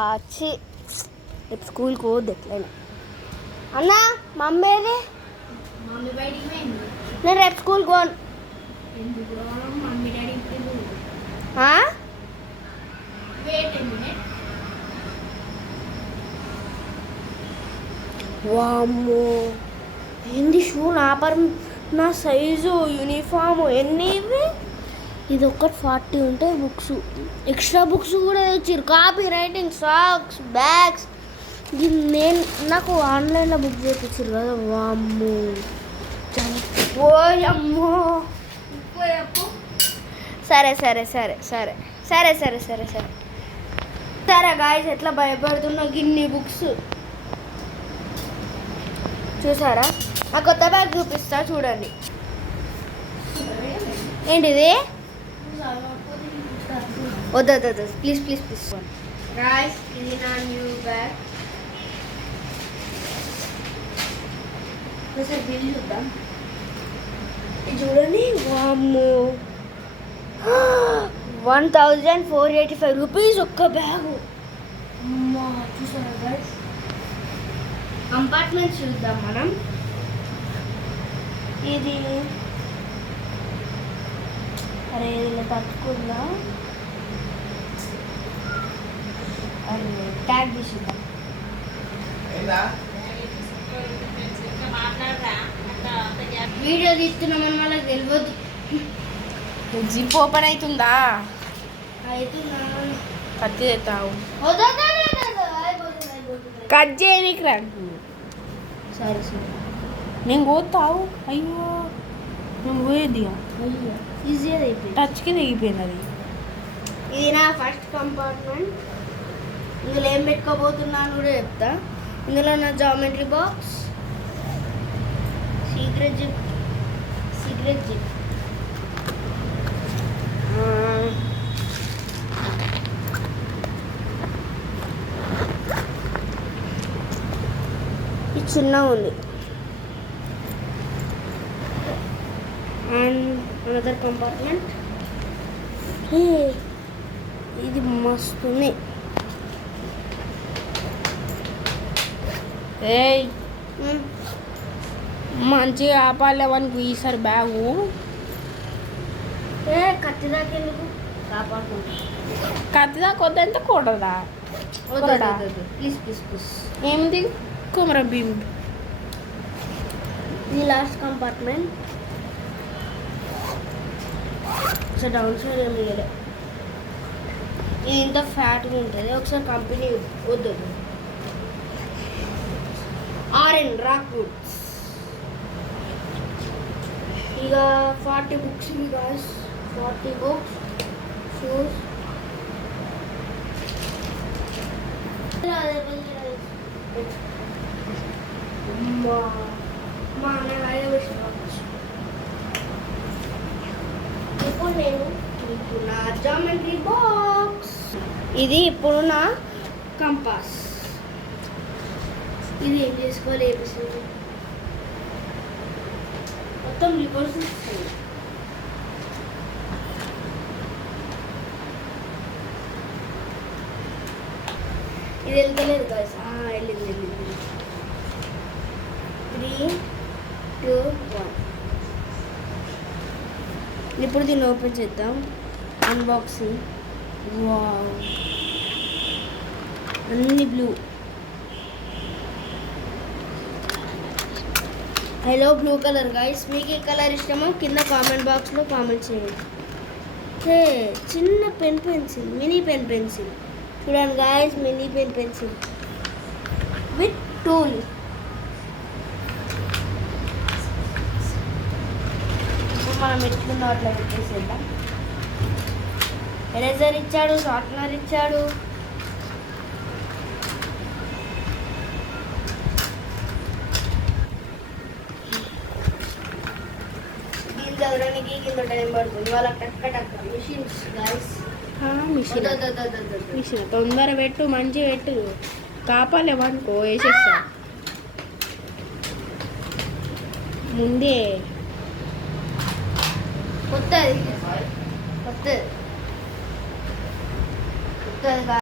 వచ్చి రేపు స్కూల్కి పోవద్దు ఎట్లయినా. అన్న మమ్మీ మమ్మీ బయటికి పోయింది. నేను రేపు స్కూల్కి పోను. ఎందుకు మమ్మీ డాడీ ఇప్పుడు వామ్మో ఏంది షూ నా సైజు యూనిఫామ్ ఎన్ని ఇవి? ఇది ఒక్కటి 40 ఉంటాయి బుక్స్. ఎక్స్ట్రా బుక్స్ కూడా తెచ్చారు, కాపీ రైటింగ్, సాక్స్, బ్యాగ్స్. నేను నాకు ఆన్లైన్లో బుక్ చేయించారు కదా. వామ్మో ఓయమ్మో. సరే సరే సరే సరే సరే సరే సరే సరే సరే గాయస్, ఎట్లా భయపడుతున్నా గిన్ని బుక్స్ చూసారా? నా కొత్త బ్యాగ్ చూపిస్తా చూడండి. ఏంటిది? వద్దు ప్లీజ్ ప్లీజ్ ప్లీజ్. గాయస్ ఇది నా న్యూ బ్యాగ్. ఒకసారి బిల్ చూద్దాం. ఇది చూడండి. వామ్మో 1485 రూపీస్ ఒక్క బ్యాగు. అమ్మా చూసారా గాయస్? కంపార్ట్మెంట్స్ చూద్దాం మనం. ఇది అరే ఇలా తట్టుకుందా? అరే ట్యాగ్ తీసిద్దాం. వీడియో తీస్తున్నామని వాళ్ళకి తెలియదు. జిప్ ఓపెన్ అవుతుందా? అవుతుందా? కత్తి తెస్తావు, కట్ చేయనీకి రాకు. సరే సరే నేను పోతావు. అయ్యో నువ్వు పోయేది ఈజీగా అయిపోయింది. టచ్కి తెగిపోయింది అది. ఇది నా ఫస్ట్ కంపార్ట్మెంట్. ఇందులో ఏం పెట్టుకోబోతున్నాను కూడా చెప్తా. ఇందులో నా జామెట్రీ బాక్స్, సీక్రెట్ జిప్ ఇది చిన్న ఉంది. And another compartment. ఇది మస్తుంది. ఏయ్ మంచిగా ఆపాలేవనుకో ఈసారి బ్యాగు. కత్తి దాకెందుకు? కాపాడుకుంటా. కత్తి దాకా వద్దంటే కూడదా? Please please please. ఏమిది కుమర భీమ్. ఇది లాస్ట్ కంపార్ట్మెంట్. ఒకసారి డౌన్ సైడ్ ఏమి వేయలే. ఇది ఇంత ఫ్యాట్గా ఉంటుంది. ఒకసారి కంపెనీ వద్దు. RN rock books. ఇక 40 బుక్స్ ఇవి గాయస్. 40 books, shoes. మా ఇప్పుడు నేను నా జామెట్రీ బాక్స్. ఇది ఇప్పుడు నా కంపాస్. ఇది ఏం చేసుకోవాలి ఏపిస్తుంది మొత్తం రివర్స్ ఇస్తుంది. ఇది వెళ్తలేదు కదా. వెళ్ళింది 3, 2, 1. ఇప్పుడు దీన్ని ఓపెన్ చేద్దాం. అన్బాక్సింగ్. వావ్, అన్ని blue. Hello blue colour guys. మీకు ఏ కలర్ ఇష్టమో కింద కామెంట్ బాక్స్లో కామెంట్ చేయండి. చిన్న pen pencil, mini pen pencil చూడండి guys. Mini pen pencil with tool. ఇప్పుడు మనం ఎట్లుందో అట్లా పెట్టేసేద్దాం. ఎరేజర్ ఇచ్చాడు, షార్ప్నర్ ఇచ్చాడు. చదవడానికి కింద టైం పడుతుంది. వాళ్ళ టక్క మిషన్స్ గాయస్. మిషన్ తొందర పెట్టు, మంచి పెట్టు. కాపాలేవనుకో వేసేస్తా ముందే. కొత్తది కొత్తది కొత్తది